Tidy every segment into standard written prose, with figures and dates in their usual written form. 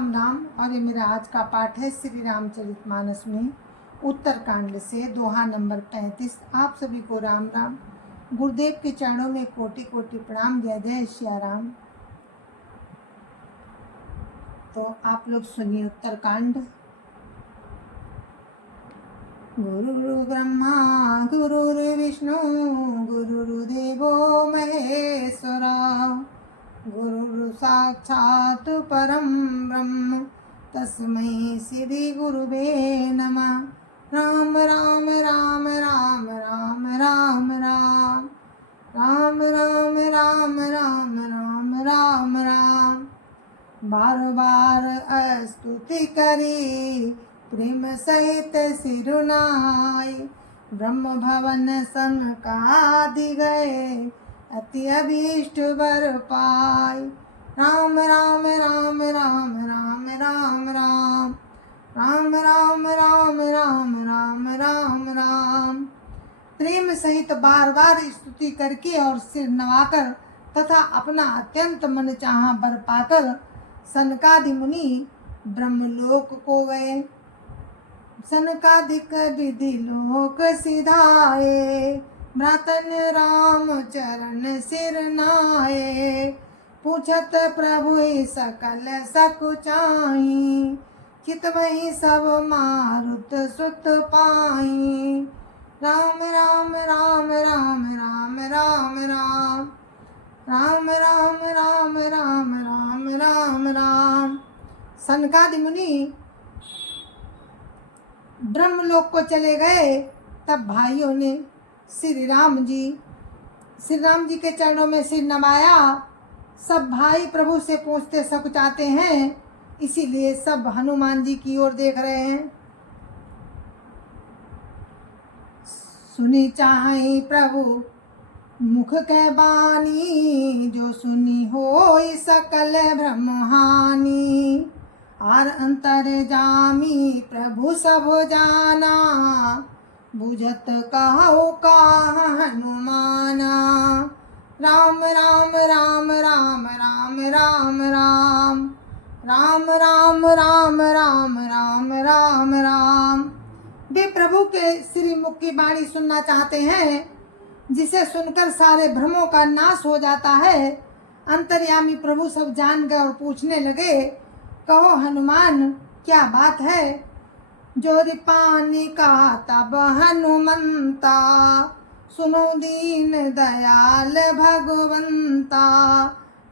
राम राम। और ये मेरा आज का पाठ है श्री रामचरितमानस में उत्तरकांड से दोहा नंबर 35। आप सभी को राम राम। गुरुदेव के चरणों में कोटि कोटि प्रणाम। जय जय श्री राम। तो आप लोग सुनिए उत्तरकांड। गुरुर् ब्रह्मा गुरुर्विष्णु गुरुर्देवो महेश्वरा गुरुर् साक्षात् परं ब्रह्म तस्मै श्री गुरुवे नमः। राम राम राम राम राम राम राम राम राम राम राम राम राम राम। बार बार स्तुति करी प्रेम सहित सिरुनाई। ब्रह्म भवन सनकादि गए अति अभीष्ट वर पाई। राम राम राम राम राम राम राम राम राम राम राम राम राम राम। प्रेम सहित बार बार स्तुति करके और सिर नवाकर तथा अपना अत्यंत मन चाहा वर पाकर सनकादि मुनि ब्रह्मलोक को गए। सनकादिक विधि लोक सिधाए भ्रातन राम चरण सिर नाये। पूछत प्रभु सकल सकुचाई चित वही सब मारुत सुत पाई। राम राम राम राम राम राम राम राम राम राम राम राम राम राम। सनकादि मुनि ब्रह्मलोक को चले गए। तब भाइयों ने श्री राम जी के चरणों में सिर नवाया। सब भाई प्रभु से पूछते सकुचाते हैं, इसीलिए सब हनुमान जी की ओर देख रहे हैं। सुनी चाहे प्रभु मुख कह बानी जो सुनी होई सकल ब्रह्महानि। आर अंतर जामी प्रभु सब जाना बुझत कहो कहा हनुमाना। राम राम राम राम राम राम राम राम राम राम राम राम राम राम। वे प्रभु के श्री मुख की वाणी सुनना चाहते हैं, जिसे सुनकर सारे भ्रमों का नाश हो जाता है। अंतर्यामी प्रभु सब जान गए और पूछने लगे, कहो हनुमान क्या बात है। जो रिपानी का तब हनुमंता सुनो दीन दयाल भगवंता।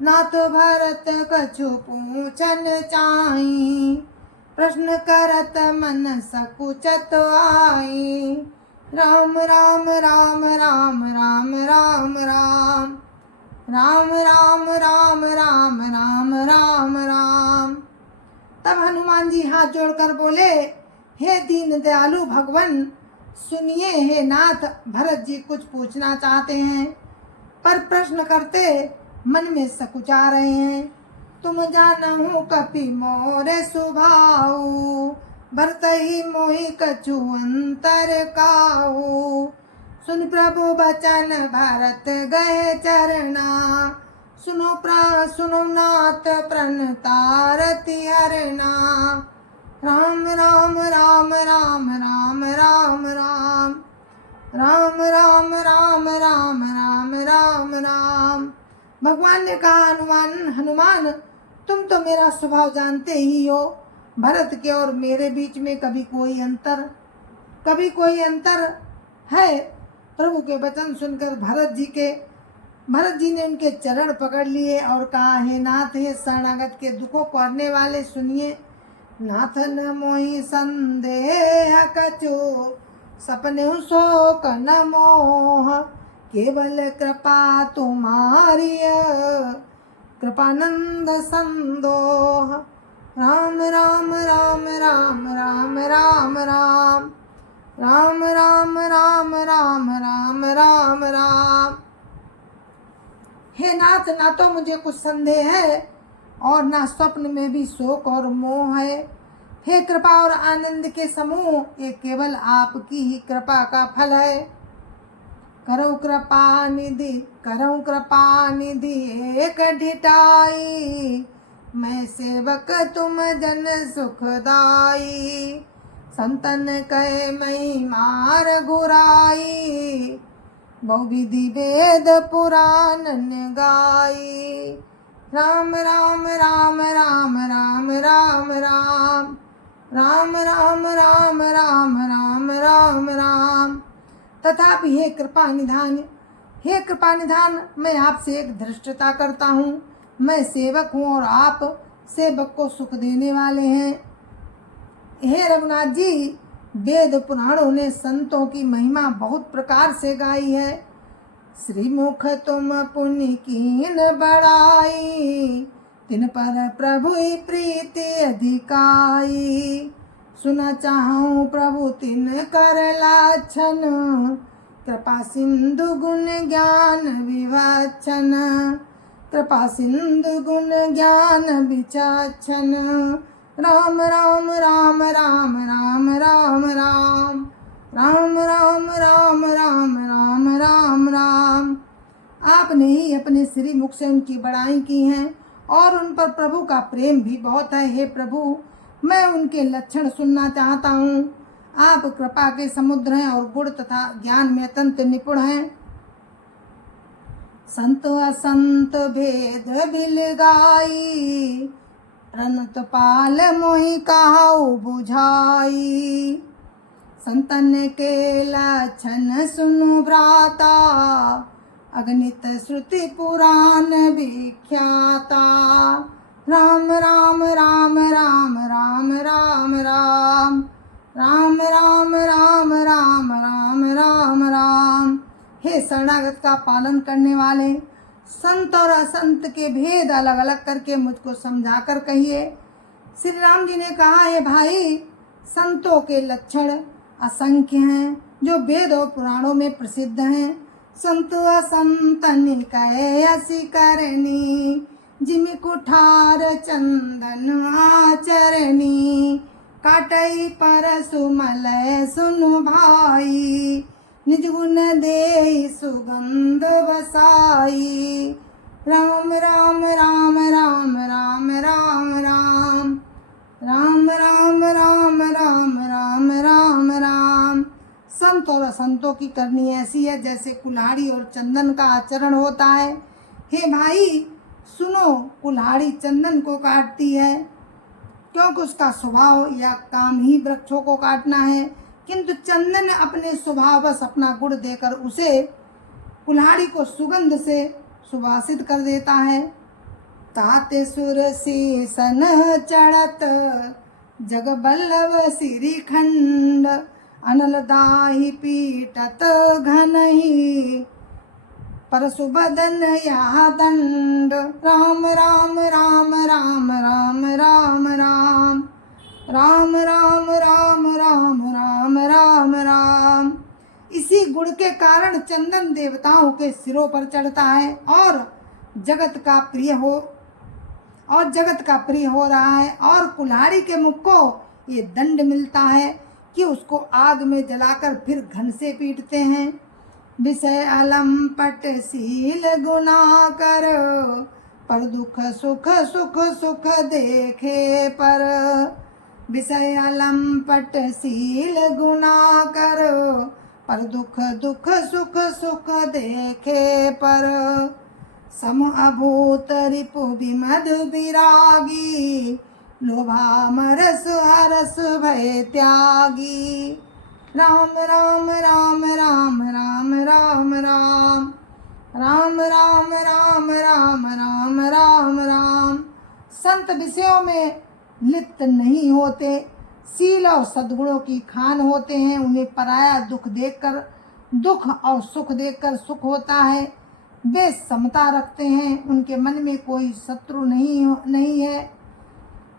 नाथ भरत कछु पूछन चाही प्रश्न करत मन सकुचत आई। राम राम राम राम राम राम राम राम राम राम राम राम राम राम। तब हनुमान जी हाथ जोड़कर बोले, हे दीन दयालु भगवन, सुनिए हे नाथ, भरत जी कुछ पूछना चाहते हैं पर प्रश्न करते मन में सकुचा रहे हैं। तुम जानहु कपि मोर सुभाऊ भरत ही मोहि कछु अंतर काऊ। सुन प्रभु बचन भरत गए चरना सुनो नाथ प्रणतारति हरना। राम राम राम राम राम राम राम राम राम राम राम राम राम राम। भगवान ने कहा, हनुमान तुम तो मेरा स्वभाव जानते ही हो। भरत के और मेरे बीच में कभी कोई अंतर है। प्रभु के वचन सुनकर भरत जी ने उनके चरण पकड़ लिए और कहा, हे नाथ, हे शरणागत के दुखों को हरने वाले, सुनिए। नाथ न मोहि संदेह कछु सपने शोक न मोह। केवल कृपा तुम्हारी कृपानंद संदोह। राम राम राम राम राम राम राम राम राम राम राम राम राम राम। हे नाथ, ना तो मुझे कुछ संदेह है और ना स्वप्न में भी शोक और मोह है। हे कृपा और आनंद के समूह, ये केवल आपकी ही कृपा का फल है। करौ कृपा निधि एक ढिठाई मैं सेवक तुम जन सुखदाई। संतन कहे महिमा रघुराई, बहुविधि वेद पुराणन गाई। राम राम राम राम राम राम राम राम राम राम राम राम राम राम। तथापि हे कृपा निधान, हे कृपा निधान, मैं आपसे एक धृष्टता करता हूँ। मैं सेवक हूँ और आप सेवक को सुख देने वाले हैं। हे रघुनाथ जी, वेद पुराणों ने संतों की महिमा बहुत प्रकार से गाई है। श्रीमुख तुम पुण्य कीन बढ़ाई, तिन पर प्रभु प्रीति अधिकाई। सुना चाहूँ प्रभु तिन कर लाछन, कृपा सिंधु गुण ज्ञान विवक्षण। कृपा सिंधु गुण ज्ञान विचक्षण। राम राम राम राम राम राम राम राम राम राम राम राम राम राम। आपने ही अपने श्री मुख से उनकी बड़ाई की है और उन पर प्रभु का प्रेम भी बहुत है। हे प्रभु, मैं उनके लक्षण सुनना चाहता हूँ। आप कृपा के समुद्र हैं और गुण तथा ज्ञान में अत्यंत निपुण हैं। संत असंत भेद बिलगाई, रनत पाल मोहि कहाऊ बुझाई। संतन के लक्षण सुनु भ्राता, अगणित श्रुति पुराण विख्याता। राम राम राम राम राम राम राम राम राम राम राम राम राम राम। हे शरणागत का पालन करने वाले, संत और असंत के भेद अलग अलग करके मुझको समझा कर कहिए। श्री राम जी ने कहा, है भाई, संतों के लक्षण असंख्य हैं जो वेद और पुराणों में प्रसिद्ध हैं। संत असंत निकय असी करनी, जिमि कुठार चंदन आचरणी। काटई पर सुमलय सुनु भाई, निज गुण दे सुगंध बसाई। राम राम राम राम राम राम राम राम राम राम राम राम राम राम। संत और असंतों की करनी ऐसी है जैसे कुल्हाड़ी और चंदन का आचरण होता है। हे भाई सुनो, कुल्हाड़ी चंदन को काटती है क्योंकि उसका स्वभाव या काम ही वृक्षों को काटना है, किंतु चंदन अपने स्वभाववश अपना गुण देकर उसे कुल्हाड़ी को सुगंध से सुवासित कर देता है। ताते सुर सन चढ़त, जग बल्लभ श्रीखंड। अनल दाहि पीटत घनहि, परशुबदन या दंड। राम राम राम राम राम राम राम राम राम राम राम राम राम राम। इसी गुण के कारण चंदन देवताओं के सिरों पर चढ़ता है और जगत का प्रिय हो रहा है। और कुल्हाड़ी के मुख को ये दंड मिलता है कि उसको आग में जलाकर फिर घन से पीटते हैं। विषय अलंपट शील गुना कर, पर दुख सुख सुख सुख देखे पर। विषय अलंपट शील गुना कर, पर दुख दुख सुख सुख देखे पर। सम अभूत रिपु विमद विरागी, लोभामरस हरस भय त्यागी। राम राम राम राम राम राम राम राम राम राम राम राम राम राम। संत विषयों में लिप्त नहीं होते, शील और सद्गुणों की खान होते हैं। उन्हें पराया दुख देखकर दुख और सुख देखकर सुख होता है। वे समता रखते हैं, उनके मन में कोई शत्रु नहीं है।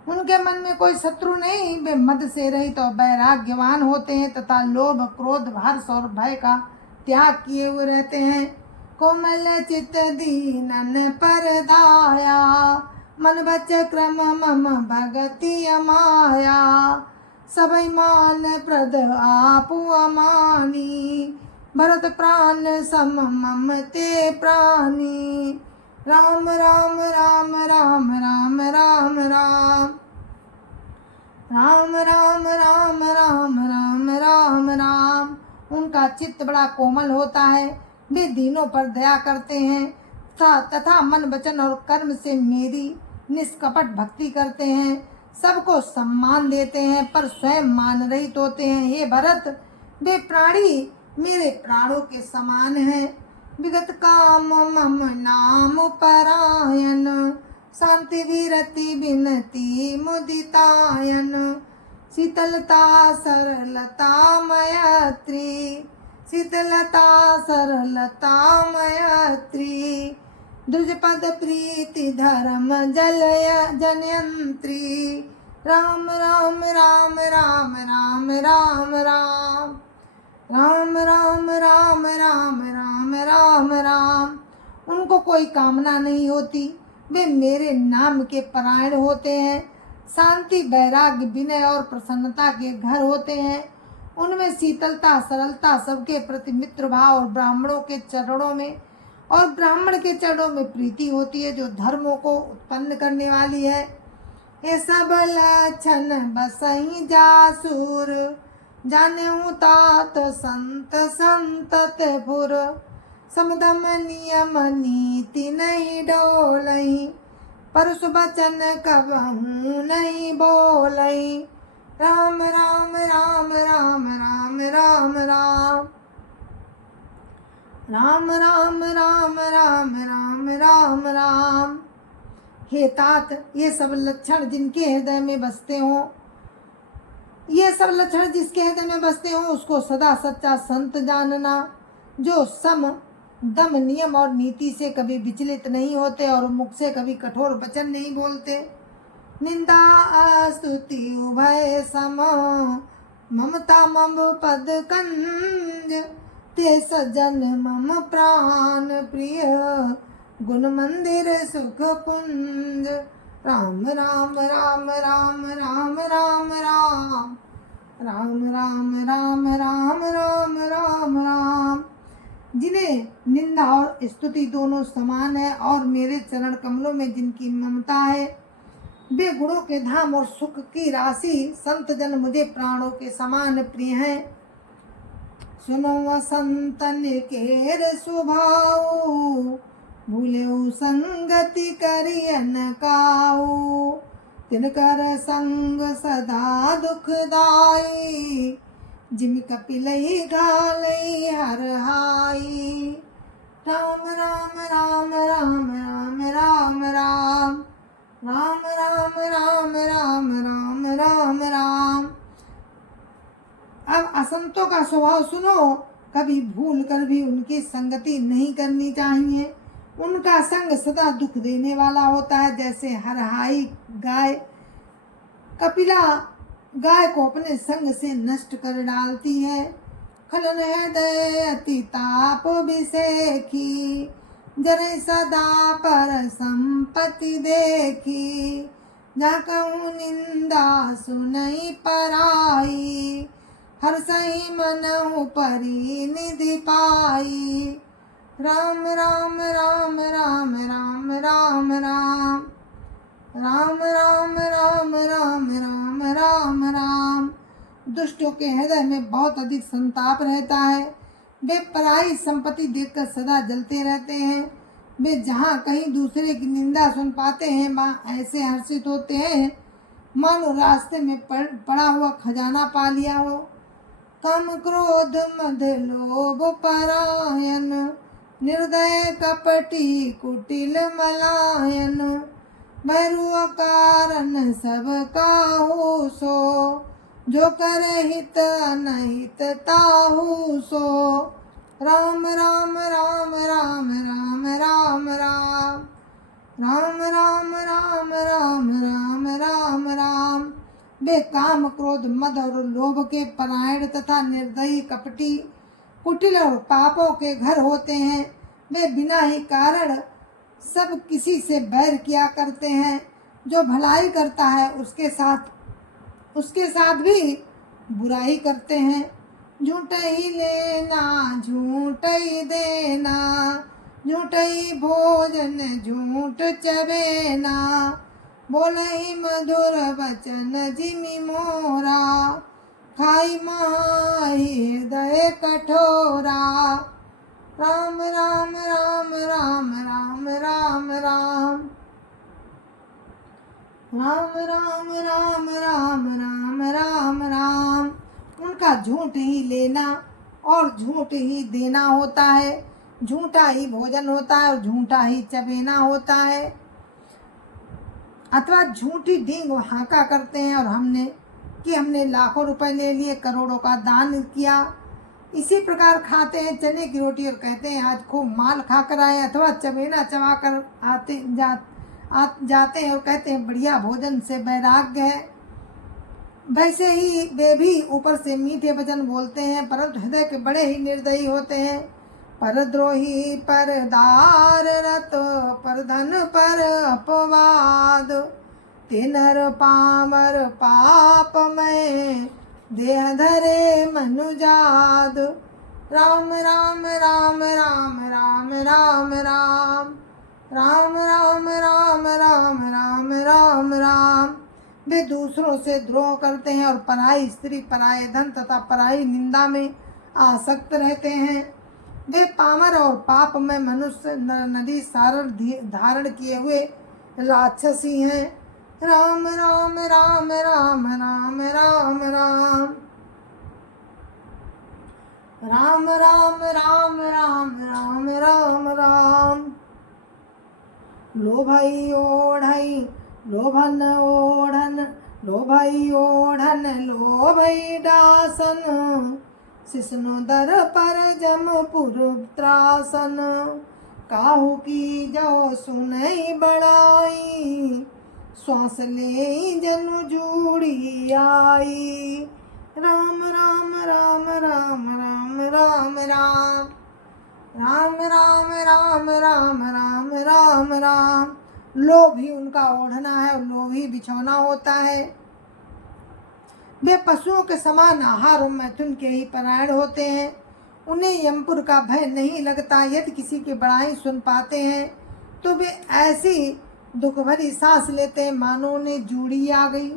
उनके मन में कोई शत्रु नहीं, वे मद से रहित और वैराग्यवान होते हैं तथा लोभ क्रोध हर्ष और भय का त्याग किए हुए रहते हैं। कोमल चित दीनन पर दाया, मन बच क्रम मम भगति अमाया। सबई मान प्रद आपु अमानी, भरत प्राण सम मम ते प्राणी। राम राम राम राम राम राम राम राम राम राम राम राम राम राम। उनका चित्त बड़ा कोमल होता है, वे दीनों पर दया करते हैं तथा मन वचन और कर्म से मेरी निष्कपट भक्ति करते हैं। सबको सम्मान देते हैं पर स्वयं मान रहित होते हैं। हे भरत, वे प्राणी मेरे प्राणों के समान हैं। विगत काम मम नाम परायण, शांति विरति विनति मुदितायन। शीतलता सरलता मैत्री, शीतलता सरलता मैत्री। द्विजपद प्रीति धर्म जलय जनयंत्री। राम राम राम राम राम राम राम राम राम राम राम राम राम राम। उनको कोई कामना नहीं होती, वे मेरे नाम के परायण होते हैं। शांति वैराग्य विनय और प्रसन्नता के घर होते हैं। उनमें शीतलता सरलता सबके प्रति मित्र भाव और ब्राह्मण के चरणों में प्रीति होती है जो धर्मों को उत्पन्न करने वाली है। ये सब लक्षण बसहि जासुर, जानेहु तात संत संततपुर। समदम नियम नीति नहीं डोलहि, परसु वचन कबहु नहीं बोलहि। राम राम राम राम राम राम राम राम राम राम राम राम राम राम। हे तात, ये सब लक्षण जिनके हृदय में बसते हों, ये सब लक्षण जिसके हृदय में बसते हों उसको सदा सच्चा संत जानना, जो सम दम नियम और नीति से कभी विचलित नहीं होते और मुख से कभी कठोर वचन नहीं बोलते। निंदा स्तुति उभय सम, ममता मम पद कंज। ते सजन मम प्राण प्रिय, गुण मंदिर सुख पुंज। राम राम राम राम राम राम राम राम राम राम राम राम राम राम। जिन्हें निंदा और स्तुति दोनों समान है और मेरे चरण कमलों में जिनकी ममता है, वे गुणों के धाम और सुख की राशि संत जन मुझे प्राणों के समान प्रिय हैं। सुनो संतन केर स्वभाव, भूले संगति करियन काऊ। तिनकर संग सदा दुखदाई, जिम कपिलई घालई हर हाई। राम राम राम राम राम राम राम राम राम राम राम राम राम राम। अब असंतों का स्वभाव सुनो, कभी भूल कर भी उनकी संगति नहीं करनी चाहिए। उनका संग सदा दुख देने वाला होता है, जैसे हरहाई गाय कपिला गाय को अपने संग से नष्ट कर डालती है। खलन हृदय अति ताप विसेखी, जरे सदा पर संपत्ति देखी। जा कहूँ निंदा सुनई पराई, हर सही मनहु परी निधि पाई। राम राम राम राम राम राम राम राम राम राम राम राम राम राम। दुष्टों के हृदय में बहुत अधिक संताप रहता है, वे पराई संपत्ति देखकर सदा जलते रहते हैं। वे जहाँ कहीं दूसरे की निंदा सुन पाते हैं वहाँ ऐसे हर्षित होते हैं मानो रास्ते में पड़ा हुआ खजाना पा लिया हो। काम क्रोध मद लोभ परायण, निर्दय कपटी कुटिल मलायन। भैरु कारण सब काहू सो, जो कर हित अनहित ताहू सो। राम राम राम राम राम राम राम राम राम राम राम राम राम राम। वे काम क्रोध मद और लोभ के परायण तथा निर्दयी कपटी कुटिल और पापों के घर होते हैं। वे बिना ही कारण सब किसी से बैर किया करते हैं। जो भलाई करता है उसके साथ भी बुराई करते हैं। झूठ ही लेना झूठ ही देना, झूठई भोजन झूठ चबेना, बोलहि मधुर वचन जिमि मोरा, खाई माहि हृदय कठोरा। राम राम राम राम राम राम राम राम राम राम राम राम राम राम। उनका झूठ ही लेना और झूठ ही देना होता है, झूठा ही भोजन होता है और झूठा ही चबेना होता है, अथवा झूठी डींग हाका करते हैं और हमने लाखों रुपए ले लिए, करोड़ों का दान किया। इसी प्रकार खाते हैं चने की रोटी और कहते हैं आज खूब माल खा कर आए, अथवा चबेना चबा कर जाते हैं और कहते हैं बढ़िया भोजन से वैराग्य है। वैसे ही वे भी ऊपर से मीठे वचन बोलते हैं, परंतु हृदय के बड़े ही निर्दयी होते हैं। परद्रोही परदार रत, परधन पर अपवाद, ते नर पामर पाप में, देह धरे मनुजाद। राम राम राम राम राम राम राम राम राम राम राम राम राम राम। वे दूसरों से द्रोह करते हैं और पराई स्त्री, पराये धन तथा पराई निंदा में आसक्त रहते हैं। वे पामर और पाप में मनुष्य नदी सारण धारण किए हुए राक्षसी हैं। राम राम राम राम राम राम राम राम राम राम राम राम राम राम। लोभई ओढ़ई लोभन ओढ़न, लोभई ओढ़न लोभई दासन, सिसनो दर पर जमपुर त्रासन। काहू की जो सुनई बड़ाई, श्वास ले जनु जूड़ी आई। राम राम राम राम राम राम राम राम राम राम राम राम राम राम। लोभ ही उनका ओढ़ना है और लोभ ही बिछौना होता है। वे पशुओं के समान आहार और मैथुन के ही परायण होते हैं। उन्हें यमपुर का भय नहीं लगता। यदि किसी की बड़ाई सुन पाते हैं तो वे ऐसी दुख भरी सांस लेते हैं मानो उन्हें जूड़ी आ गई।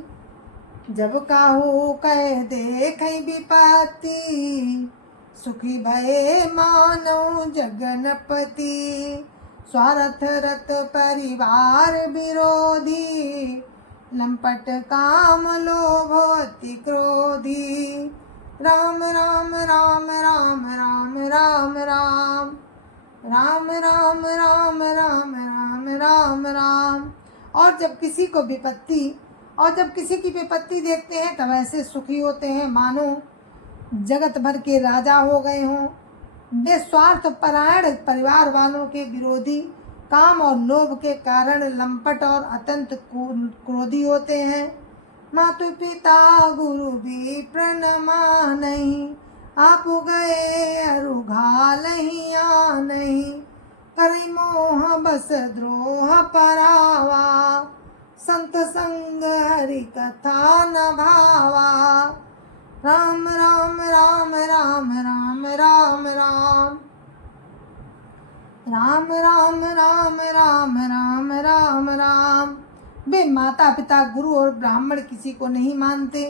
जब काहू कह देख विपत्ति, सुखी भये मानो जगनपति। स्वार्थ रत परिवार विरोधी, लंपट काम लोभ अति क्रोधी। राम राम राम राम राम राम राम राम राम राम राम राम राम राम। और जब किसी की विपत्ति देखते हैं तब ऐसे सुखी होते हैं मानो जगत भर के राजा हो गए हों। वे स्वार्थ परायण परिवार वालों के विरोधी, काम और लोभ के कारण लंपट और अत्यंत क्रोधी होते हैं। मातु पिता गुरु भी प्रणमा नहीं, आप गए अरुघा लहिया नहीं। करि मोह बस द्रोह परावा, संत संग हरि कथा न भावा। राम राम राम राम राम राम राम राम राम राम राम राम राम राम। वे माता पिता गुरु और ब्राह्मण किसी को नहीं मानते।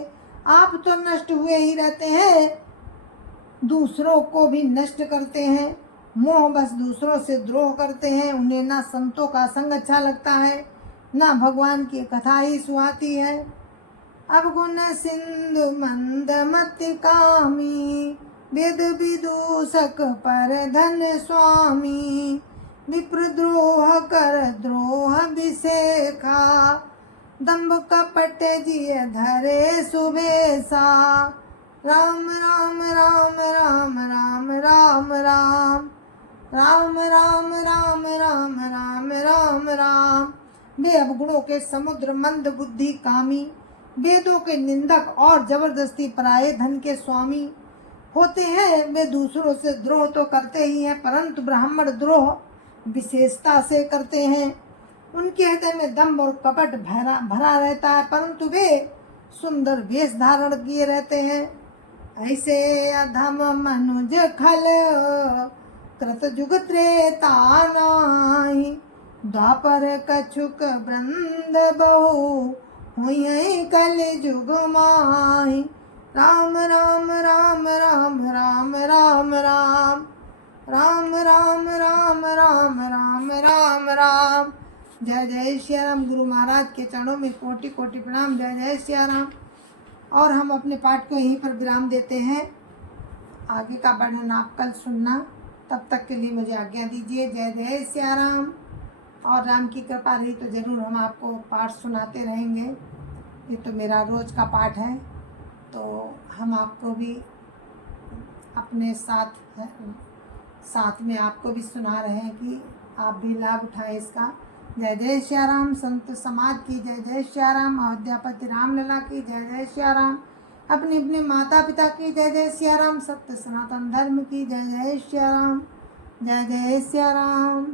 आप तो नष्ट हुए ही रहते हैं, दूसरों को भी नष्ट करते हैं। मोह बस दूसरों से द्रोह करते हैं। उन्हें ना संतों का संग अच्छा लगता है, ना भगवान की कथा ही सुहाती है। अवगुण सिंधु मंदमति कामी, वेद विदूषक पर धन स्वामी। विप्र द्रोह कर द्रोह विशेखा, दंभ कपट जिय धरे सुबेसा। राम राम राम राम राम राम राम राम राम राम राम राम राम राम। वे अवगुणों के समुद्र, मंद बुद्धि, कामी, वेदों के निंदक और जबरदस्ती पराये धन के स्वामी होते हैं। वे दूसरों से द्रोह तो करते ही हैं, परंतु ब्राह्मण द्रोह विशेषता से करते हैं। उनके हृदय में दंभ और कपट भरा रहता है, परंतु वे सुंदर वेश धारण किए रहते हैं। ऐसे अधम मनुज खल, कृत जुग त्रेता नाही, द्वापर कछुक वृंद बहु, हुई कल जुग माही। राम राम राम राम राम राम राम राम राम राम राम राम राम राम। जय जय सिया राम। गुरु महाराज के चरणों में कोटि कोटि प्रणाम। जय जय सिया राम। और हम अपने पाठ को यहीं पर विराम देते हैं। आगे का वर्णन आप कल सुनना। तब तक के लिए मुझे आज्ञा दीजिए। जय जय सिया राम। और राम की कृपा रही तो ज़रूर हम आपको पाठ सुनाते रहेंगे। ये तो मेरा रोज़ का पाठ है, तो हम आपको भी अपने साथ में आपको भी सुना रहे हैं कि आप भी लाभ उठाएं इसका। जय जय सिया राम। संत समाज की जय जय सिया राम। अयोध्यापति रामलला की जय जय सिया राम। अपने अपने माता पिता की जय जय सिया राम। सत्य सनातन धर्म की जय जय सिया राम। जय जय सिया राम।